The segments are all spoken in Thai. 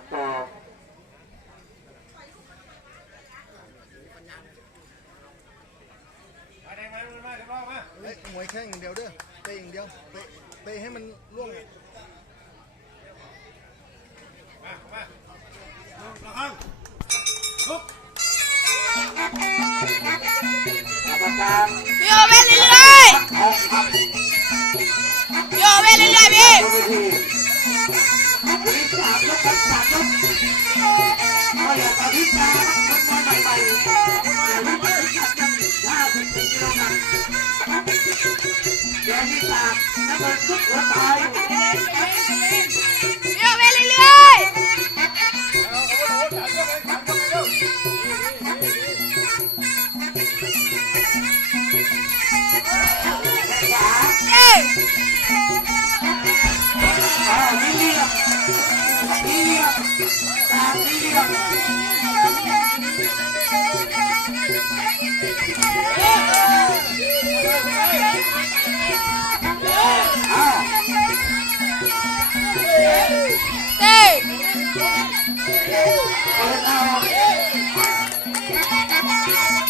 ตัดต่อเฮ้ยมวยแข้งอย่างเดียวเด้อเตะอย่างเดียวเตะเตะให้มันล่วงอะกรรมการพี่โอเว่นเรื่อยออกครับๆพี่โอเว่นเรื่อยๆพี่บนเวทีวันนี้ สามยกครับสามยกก็อยากจะพิจารณาคนมาใหม่ๆแต่ไม่ได้พิจารณาห้าสิบสี่กิโลกรัมแดงที่สาน้ำเงินทุกหัวตาย เปิ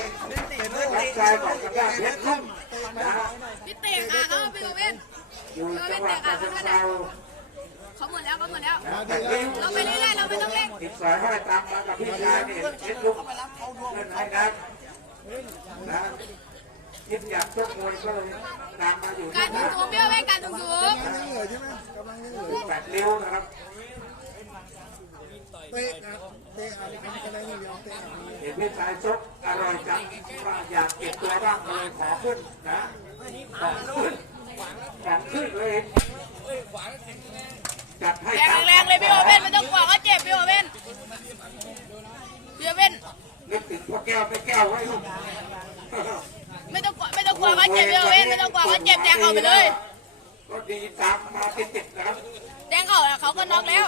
งนี่เป็นรักชายของกระด้างเพชรลุ่มนะฮะพี่เตะขาเขาพี่โอเว่นอยู่จังหวัดฉะเชิงเทราเขาหมดแล้วเขาหมดแล้วๆมาดีแต่แล้วนิ้วเราไปเรื่อยๆเราไม่ต้องเร่งอีกสายห้อยตามมากับพี่ชายนี่เพชรลุ่มเล่นให้นะนะคิดอยากชกมวยก็เลยตามมาอยู่การถูกสูงพี่โอเว่นการถูกสูงกำลังเหนื่อยใช่ไหมกำลังยังเหนื่อแปดริ้วนะครับ เตะอัดเตะอัดทำคะแนนอย่างเดียวเตะเห็นพี่ชายชกอร่อยจังอยากเก็บตัวบ้างเลยขอขึ้นนะขอขึ้นขอขึ้นเลยจัดให้แรงแรงเลยพี่โอเว่นไม่ต้องกลัวเขาเจ็บพี่โอเว่นพี่โอเว่นนึกถึงพ่อแก้วแม่แก้วไว้ลูกไม่ต้องกลัวไม่ต้องกลัวเขาเจ็บพี่โอเว่นไม่ต้องกลัวเขาเจ็บแทงเขาไปเลยก็ดีตามมาติดๆนะครับแทงเขาเขาก็น็อกแล้ว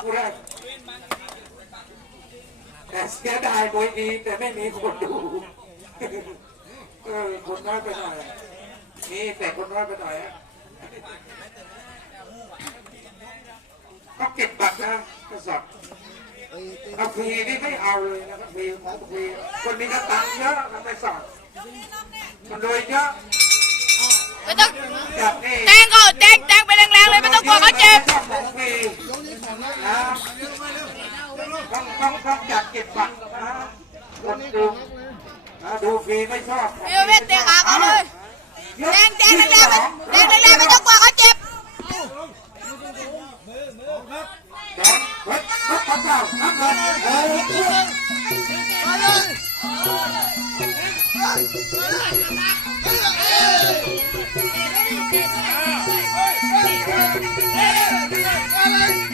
แต่เสียดายมวยดีแต่ไม่มีคนดู เออคนน้อยไปหน่อยนี่แต่คนน้อยไปหน่อยอะก็เก็บบัตรนะกระสอบเตะเตะเอาฟรีนี่ไม่เอาเลยนะครับฟรีของฟรีคนนี้ก็ตังเยอะทำไมสอบมันโดยเยอะไม่ต้องจับนี่แทงเขาแทงแทงไปแรงๆเลยไม่ต้องกลัวเขาเจ็บ ต้องต้องต้องจัดเก็บบัตรนะคนดูอ่าดูฟรีไม่ชอบพี่ประเวศเตะขาเขาเลยแดงแดงแรงแรงแดงแรงแรงไม่ต้องกลัวเขาเจ็บแดงเฮ้ยเฮ้ยเจ้าน้ำเงินเฮ้ยเออเตะขาเขาพี่ประเ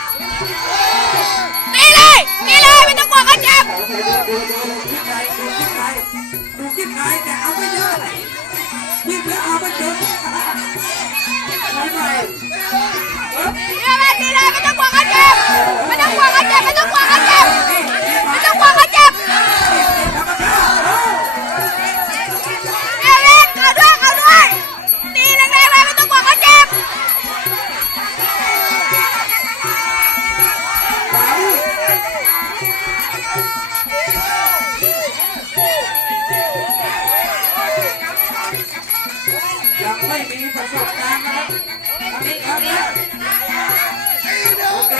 ดูดูดูคิดไงดูคิดไงดูคิดไงแต่เอาไม่เยอะยิ่งแล้วเอาไม่เยอะไม่ไม่พี่ประเวศตีเลยไม่ต้องกลัวกันเจ็บไม่ต้องกลัวกันเจ็บไม่ต้องกลัวกันเจ็บ ไม่มีประสบการณ์นะครับอันนี้ครับนะโอเค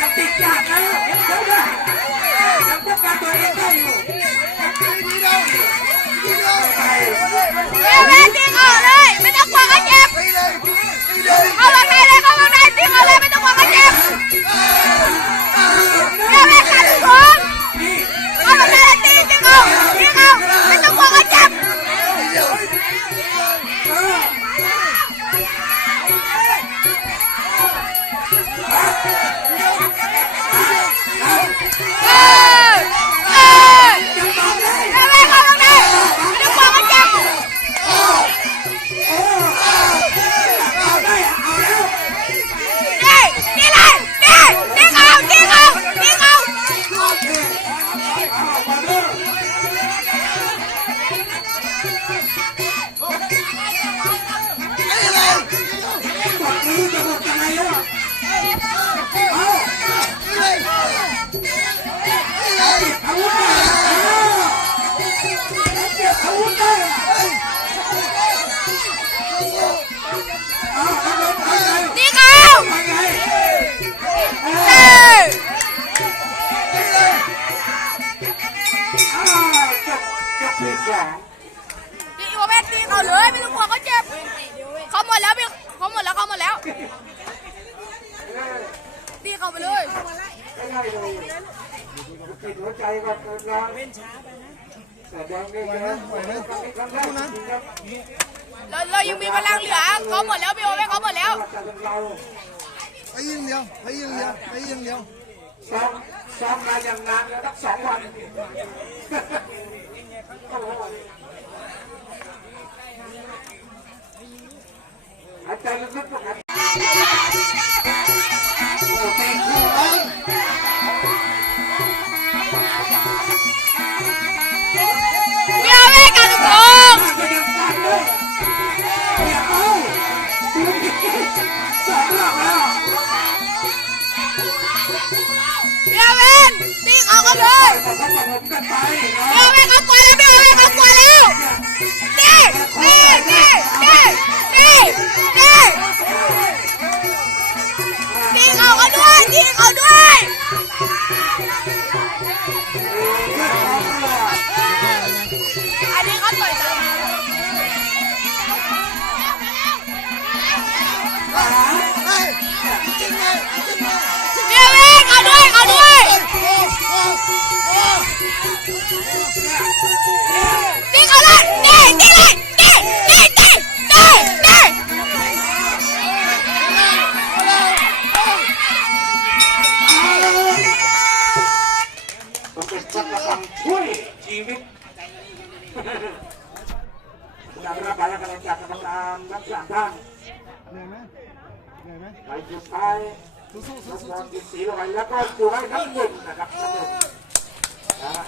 จะติดยากนะเดี๋ยวนะยังป้องกันตัวเองได้อยู่ไปเร็วเร็วตีเขาเลย ไม่ต้องกลัวเขาเจ็บ เตีเข้าไปเลยไม่ได้เลยติดหัวใจกับร้อนแต่แดงนี่นะไหวไหมครั้งแรกจริงครับเราเรายังมีพลังเหลือเขาหมดแล้วพี่โอเว่เขาหมดแล้วไปยิงเดียวไปยิงเดียวไปยิงเดียวซ้อมซ้อมมาอย่างนานแล้วตั้งสองวันหาจลึกๆนะครับโอ้เต็งคู่เลยพี่โอเว่นกันทุกคนก็ยังตัด เบียเอาสองหลักแล้วนตีเขาเขาเลยแต่ถ้าผมกันไปพี่โอเว่นเขากลัวแล้วพี่โอเวนเขากลัว อันนี้เขาต่อยกันเฮ้ยจริงเลยจริงเลยพี่เว้เขาด้วยเขาด้วย ไหจุดซ้ายสู้สู้สู้สู้จิตสีลงไปแล้วก็ดูให้น้ำเงินนะครับน้ำเงินนะฮะ